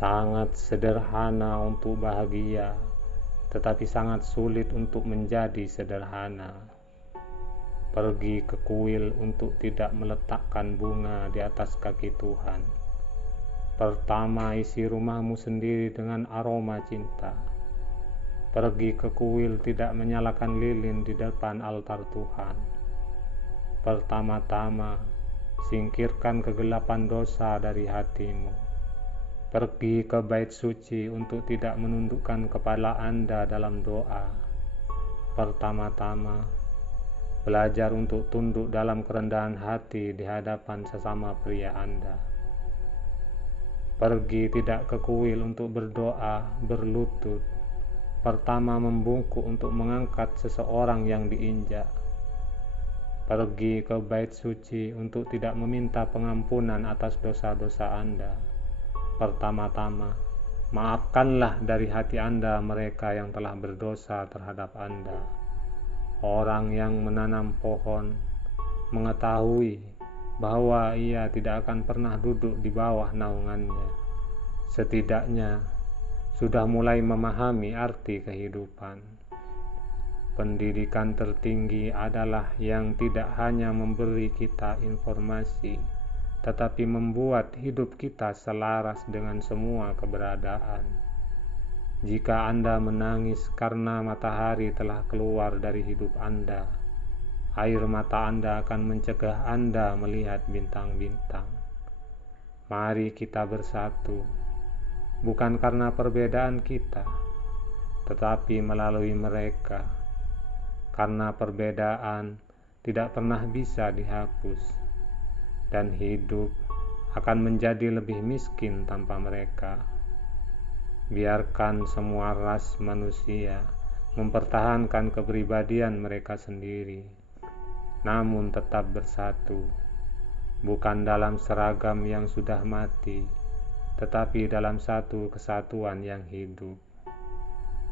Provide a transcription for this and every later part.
Sangat sederhana untuk bahagia, tetapi sangat sulit untuk menjadi sederhana. Pergi ke kuil untuk tidak meletakkan bunga di atas kaki Tuhan. Pertama, isi rumahmu sendiri dengan aroma cinta. Pergi ke kuil tidak menyalakan lilin di depan altar Tuhan. Pertama-tama, singkirkan kegelapan dosa dari hatimu. Pergi ke bait suci untuk tidak menundukkan kepala Anda dalam doa. Pertama-tama, belajar untuk tunduk dalam kerendahan hati di hadapan sesama pria Anda. Pergi tidak ke kuil untuk berdoa, berlutut. Pertama, membungkuk untuk mengangkat seseorang yang diinjak. Pergi ke bait suci untuk tidak meminta pengampunan atas dosa-dosa Anda. Pertama-tama, maafkanlah dari hati Anda mereka yang telah berdosa terhadap Anda. Orang yang menanam pohon mengetahui bahwa ia tidak akan pernah duduk di bawah naungannya. Setidaknya sudah mulai memahami arti kehidupan. Pendidikan tertinggi adalah yang tidak hanya memberi kita informasi, tetapi membuat hidup kita selaras dengan semua keberadaan. Jika Anda menangis karena matahari telah keluar dari hidup Anda, air mata Anda akan mencegah Anda melihat bintang-bintang. Mari kita bersatu, bukan karena perbedaan kita, tetapi melalui mereka, karena perbedaan tidak pernah bisa dihapus, dan hidup akan menjadi lebih miskin tanpa mereka. Biarkan semua ras manusia mempertahankan kepribadian mereka sendiri, namun tetap bersatu, bukan dalam seragam yang sudah mati, tetapi dalam satu kesatuan yang hidup.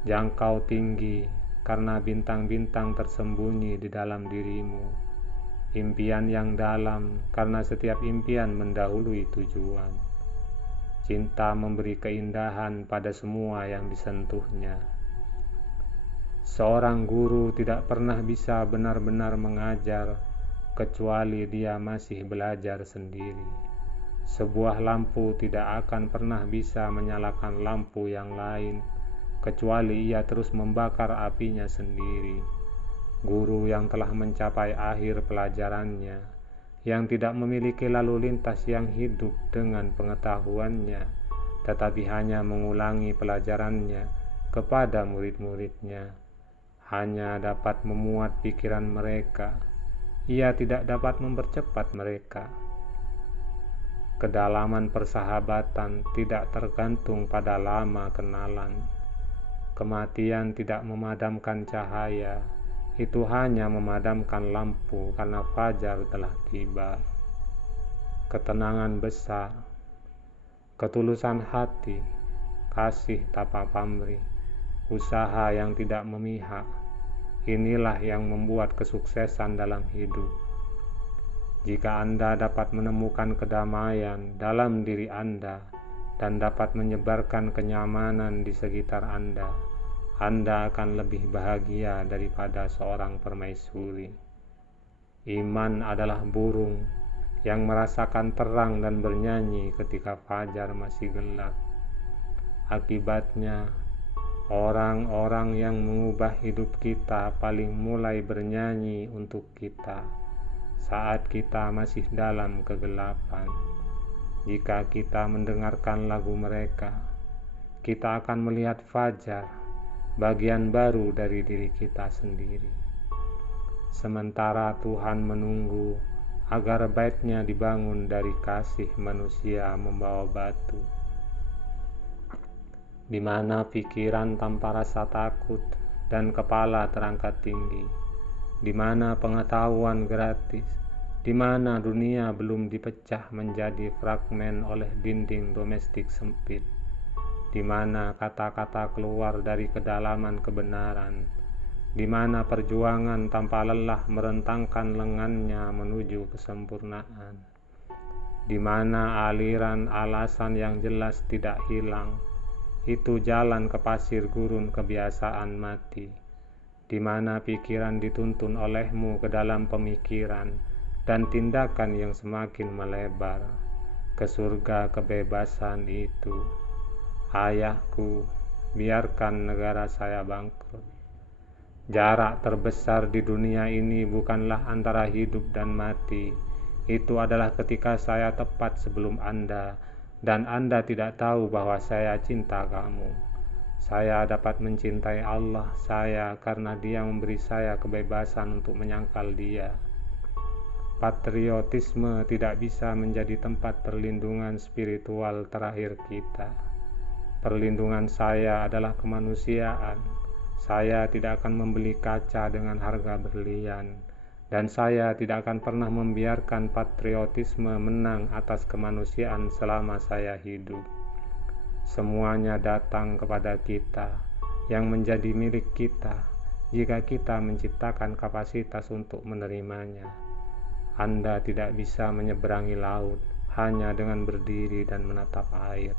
Jangkau tinggi karena bintang-bintang tersembunyi di dalam dirimu. Impian yang dalam karena setiap impian mendahului tujuan. Cinta memberi keindahan pada semua yang disentuhnya. Seorang guru tidak pernah bisa benar-benar mengajar kecuali dia masih belajar sendiri. Sebuah lampu tidak akan pernah bisa menyalakan lampu yang lain kecuali ia terus membakar apinya sendiri. Guru yang telah mencapai akhir pelajarannya, yang tidak memiliki lalu lintas yang hidup dengan pengetahuannya, tetapi hanya mengulangi pelajarannya kepada murid-muridnya, hanya dapat memuat pikiran mereka. Ia tidak dapat mempercepat mereka. Kedalaman persahabatan tidak tergantung pada lama kenalan. Kematian tidak memadamkan cahaya, itu hanya memadamkan lampu karena fajar telah tiba. Ketenangan besar, ketulusan hati, kasih tanpa pamrih, usaha yang tidak memihak, inilah yang membuat kesuksesan dalam hidup. Jika Anda dapat menemukan kedamaian dalam diri Anda dan dapat menyebarkan kenyamanan di sekitar Anda akan lebih bahagia daripada seorang permaisuri. Iman adalah burung yang merasakan terang dan bernyanyi ketika fajar masih gelap. Akibatnya, orang-orang yang mengubah hidup kita paling mulai bernyanyi untuk kita saat kita masih dalam kegelapan. Jika kita mendengarkan lagu mereka, kita akan melihat fajar, bagian baru dari diri kita sendiri. Sementara Tuhan menunggu agar baitnya dibangun dari kasih manusia membawa batu, di mana pikiran tanpa rasa takut dan kepala terangkat tinggi, di mana pengetahuan gratis, di mana dunia belum dipecah menjadi fragmen oleh dinding domestik sempit, di mana kata-kata keluar dari kedalaman kebenaran, di mana perjuangan tanpa lelah merentangkan lengannya menuju kesempurnaan. di mana aliran alasan yang jelas tidak hilang. Itu jalan ke pasir gurun kebiasaan mati, di mana pikiran dituntun olehmu ke dalam pemikiran dan tindakan yang semakin melebar ke surga kebebasan itu. Ayahku, biarkan negara saya bangkrut. Jarak terbesar di dunia ini bukanlah antara hidup dan mati. Itu adalah ketika saya tepat sebelum Anda, dan Anda tidak tahu bahwa saya cinta kamu. Saya dapat mencintai Allah saya karena Dia memberi saya kebebasan untuk menyangkal Dia. Patriotisme tidak bisa menjadi tempat perlindungan spiritual terakhir kita. Perlindungan saya adalah kemanusiaan. Saya tidak akan membeli kaca dengan harga berlian, dan saya tidak akan pernah membiarkan patriotisme menang atas kemanusiaan selama saya hidup. Semuanya datang kepada kita, yang menjadi milik kita, jika kita menciptakan kapasitas untuk menerimanya. Anda tidak bisa menyeberangi laut hanya dengan berdiri dan menatap air.